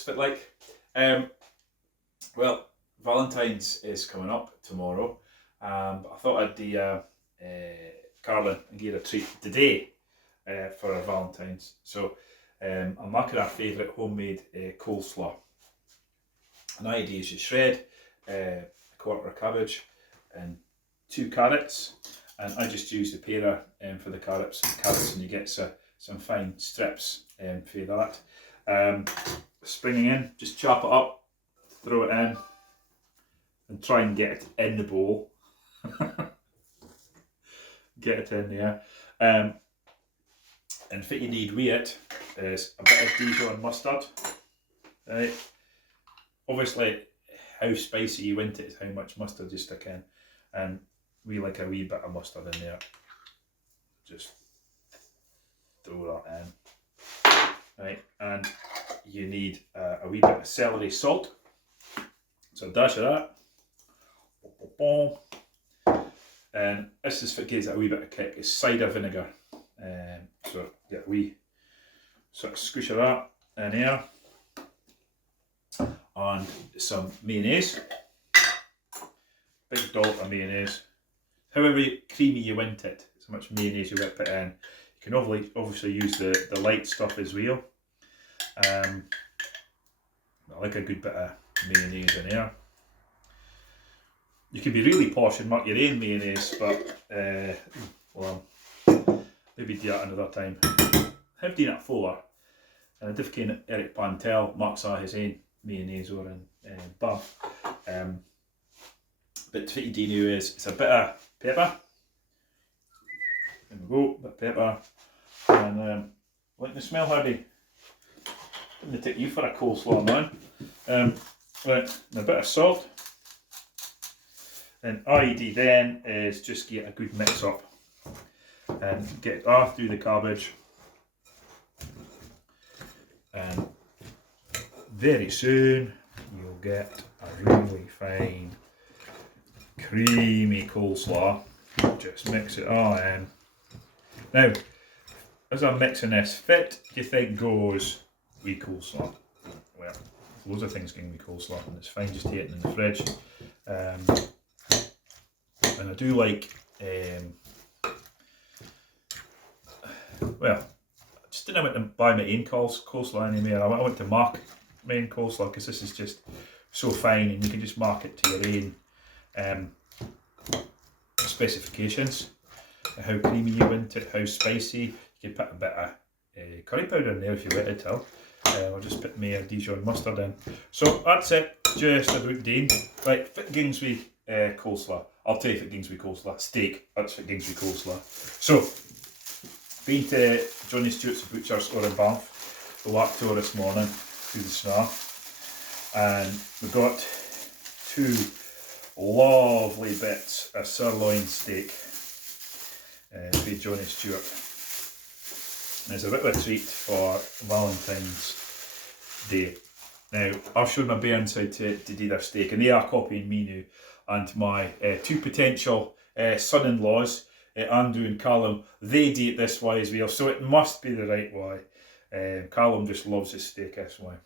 looks a bit like. Well, Valentine's is coming up tomorrow, but I thought I'd do Carlin and give her a treat today for our Valentine's. So I'm making our favourite homemade coleslaw. And the idea is you shred a quarter of cabbage and 2 carrots, and I just use the parer for the carrots, and you get some fine strips for that. Springing in, just chop it up, throw it in, and try and get it in the bowl. Get it in there. And what you need with it is a bit of Dijon mustard. Right? Obviously, how spicy you want it is how much mustard you stick in. And we like a wee bit of mustard in there. Just throw that in. Right, and you need a wee bit of celery salt. So a dash of that. And this is what gives it a wee bit of kick, is cider vinegar. So get a wee sort of squish of that in here. And some mayonnaise. Big dollop of mayonnaise. However creamy you want it, so much mayonnaise you want to put in. You can obviously use the light stuff as well. I like a good bit of mayonnaise in here. You can be really posh and make your own mayonnaise, but well, maybe do that another time. I've done it before, and I did kind Eric Pantel marks his own mayonnaise over in Bath. But what you do now is it's a bit of pepper. There we go, a bit of pepper, and like the smell, Hardy. I'm going to take you for a coleslaw, man. Right, and a bit of salt. And all you do then is just get a good mix up and get it all through the cabbage. And very soon you'll get a really fine, creamy coleslaw. Just mix it all in. Now, as I'm mixing this, fit do you think goes with coleslaw? Well, loads of things can be coleslaw, and it's fine just to eat it in the fridge. And I do like, well, I just didn't want to buy my own coleslaw anymore. I went to mark my own coleslaw because this is just so fine, and you can just mark it to your own specifications. How creamy you want it, how spicy. You can put a bit of curry powder in there if you want it to. I'll just put my Dijon mustard in. So that's it, just about done. Right, fit gings with coleslaw. I'll tell you if it gings with coleslaw. Steak, that's what gings with coleslaw. So, been to Johnny Stewart's Butchers over in Banff. We walked over this morning through the snow, and we got 2 lovely bits of sirloin steak with Johnny Stewart. And it's a bit of a treat for Valentine's Day. Now, I've shown my bairns how to do their steak, and they are copying me now. And my 2 potential son-in-laws, Andrew and Callum, they do it this way as well, so it must be the right way. Callum just loves his steak this way.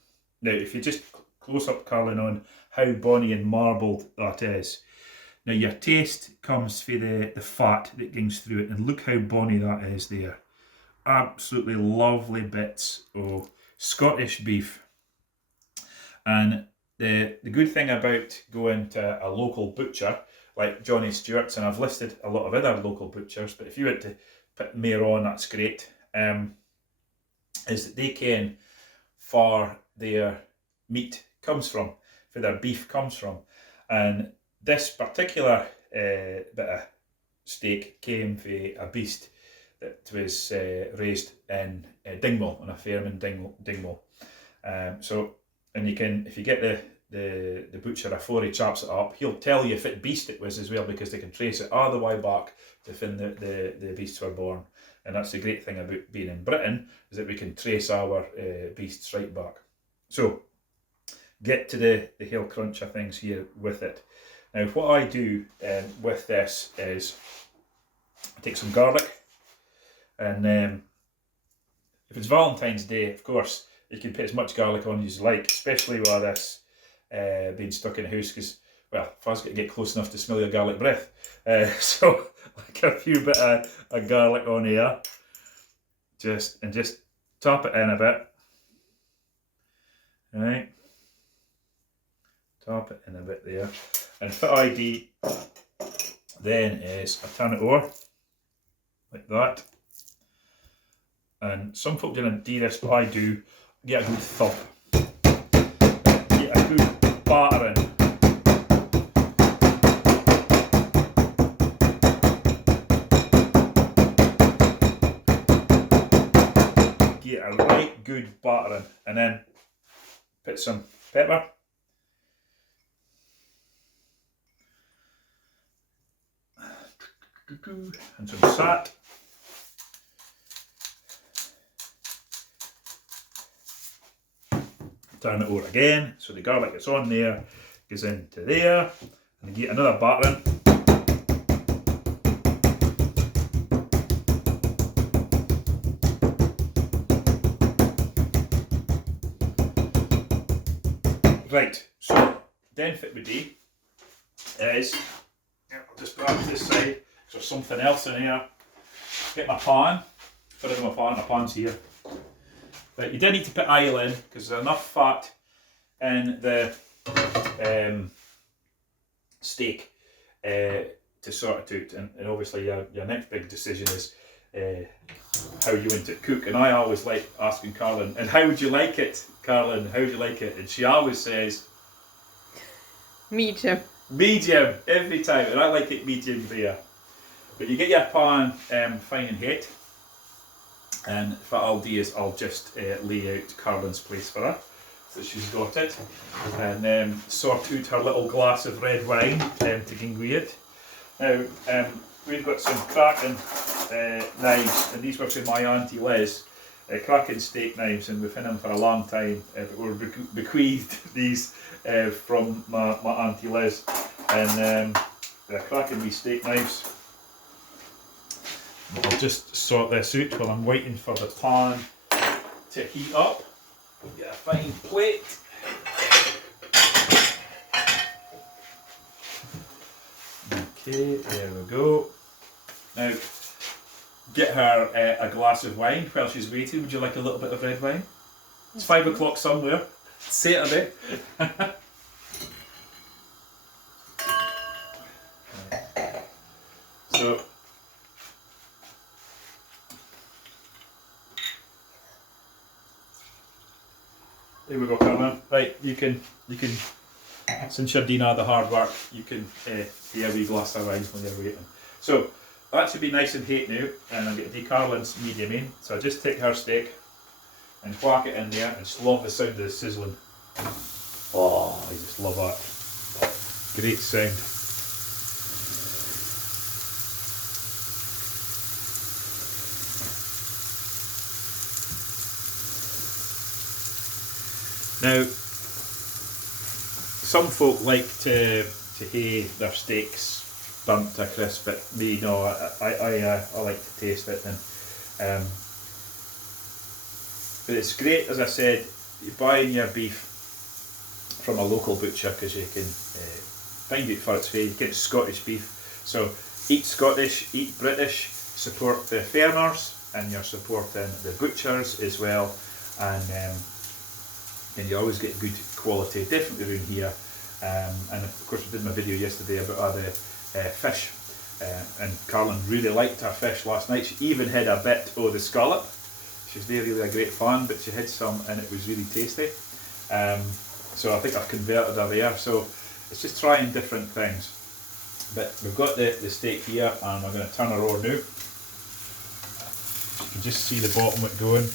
Now, if you just close up Callum on how bonny and marbled that is. Now, your taste comes for the fat that gings through it, and look how bonny that is there. Absolutely lovely bits of Scottish beef. And the good thing about going to a local butcher like Johnny Stewart's, and I've listed a lot of other local butchers, but if you want to put more on, that's great, is that they can far their meat comes from, where their beef comes from. And this particular bit of steak came from a beast that was raised in Dingwall, on a farm in Dingwall. And you can, if you get the butcher before he chops it up, he'll tell you if it beast it was as well, because they can trace it all the way back to when the beasts were born. And that's the great thing about being in Britain, is that we can trace our beasts right back. So get to the hill crunch of things here with it. Now, what I do with this is I take some garlic, and if it's Valentine's Day, of course, you can put as much garlic on as you like, especially with this being stuck in the house, because, well, if I was going to get close enough to smell your garlic breath. So, like a few bit of garlic on here. Just top it in a bit. Right. Top it in a bit there. And what I do then is I turn it over like that. And some folk didn't do this, but I do. Get a good thump. Get a good battering. Get a right good battering. And then put some pepper. And some salt. Turn it over again, so the garlic that's on there goes into there, and you get another battering. Right, so then what we do is, I'll just grab this side, so there's something else in here. Get my pan, put it in my pan's here. But you do need to put oil in, because there's enough fat in the steak to sort it out. And obviously your next big decision is how you want it to cook. And I always like asking Carlin, and how would you like it, Carlin? How would you like it? And she always says, medium. Medium, every time. And I like it medium rare. But you get your pan fine and hot. And what I'll do is I'll just lay out Carlin's place for her, so she's got it, and sort out her little glass of red wine to go with it. Now we've got some cracking knives, and these were from my Auntie Liz, cracking steak knives, and we've had them for a long time, but we were bequeathed these from my Auntie Liz, and they're cracking these steak knives. I'll just sort this out while I'm waiting for the pan to heat up. Get a fine plate. Okay, there we go. Now, get her a glass of wine while she's waiting. Would you like a little bit of red wine? It's 5 o'clock somewhere. Saturday. So, there we go, Carmen. Right, you can, since you're doing all the hard work, you can be a wee glass of wine when you're waiting. So, that should be nice and hot now, and I'm going to do Carlin's medium in. So I just take her steak and whack it in there, and just love the sound of the sizzling. Oh, I just love that. Great sound. Now, some folk like to have their steaks burnt to a crisp, but me, no, I like to taste it. And but it's great, as I said, buying your beef from a local butcher, because you can find it for its fee. You get Scottish beef, so eat Scottish, eat British, support the farmers, and you're supporting the butchers as well, and you always get good quality, definitely around here. And of course, I did my video yesterday about the fish, and Carlin really liked her fish last night. She even had a bit of the scallop. She's really a great fan, but she had some and it was really tasty. So I think I've converted her there. So it's just trying different things. But we've got the steak here, and we're going to turn her over now. You can just see the bottom of it going.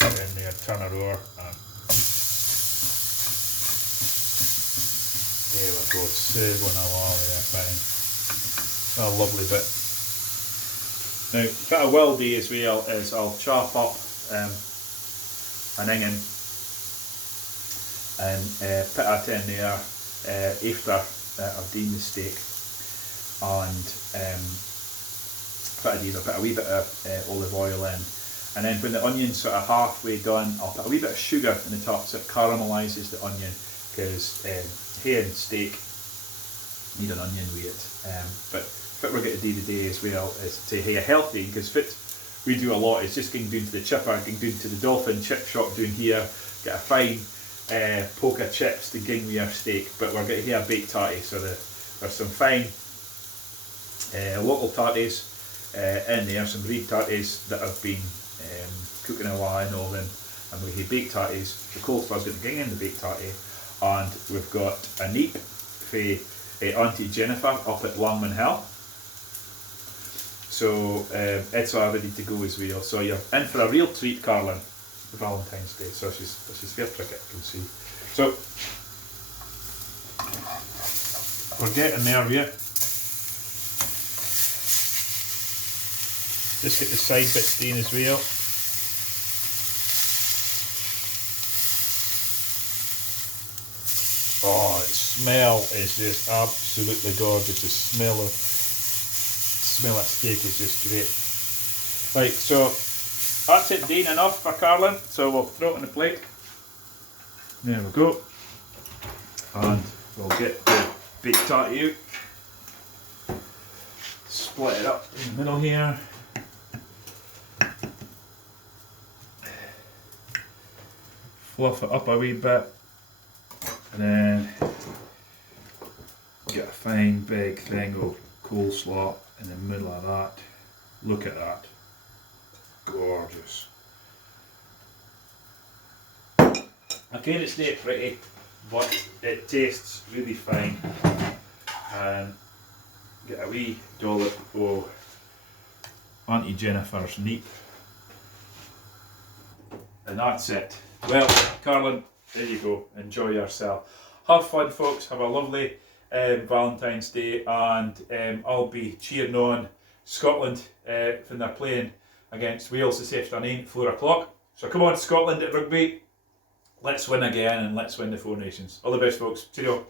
Put it in there, turn her over, and there we go, sizzling along there, fine. A lovely bit. Now, what I will do as well is I'll chop up an onion and put that in there after I've done the steak, and what I do is I put a wee bit of olive oil in, And then when the onion's sort of halfway done, I'll put a wee bit of sugar in the top so it caramelises the onion, because hair and steak need an onion with it. But what we're going to do today as well is to have healthy, because what we do a lot is just going down to the chipper, going down to the Dolphin chip shop down here, get a fine poke of chips to ging with our steak. But we're going to have a baked tarty, so there's some fine local tarties in there, some reed tarties that have been cooking a while and all them, and we have baked tarties. The coleslaw's going to ging in the baked tarty, and we've got a neep for Auntie Jennifer up at Longman Hill. So it's all ready to go as well. So you're in for a real treat, Carlin, for Valentine's Day. So she's fair trick, you can see. So we're getting there yet. Just get the side bits done as well. Oh, the smell is just absolutely gorgeous. The smell of steak is just great. Right, so that's it done enough for Carlin. So we'll throw it on the plate. There we go. And we'll get the baked tarty out. Split it up in the middle here. Fluff it up a wee bit. And then get a fine big thing of coleslaw in the middle of that. Look at that. Gorgeous. Again, it's not pretty, but it tastes really fine. And get a wee dollop of Auntie Jennifer's neep. And that's it. Well, Carlin, there you go. Enjoy yourself. Have fun, folks. Have a lovely Valentine's Day, and I'll be cheering on Scotland when they're playing against Wales this afternoon at 4 o'clock. So come on, Scotland at rugby. Let's win again, and let's win the Four Nations. All the best, folks. Cheerio.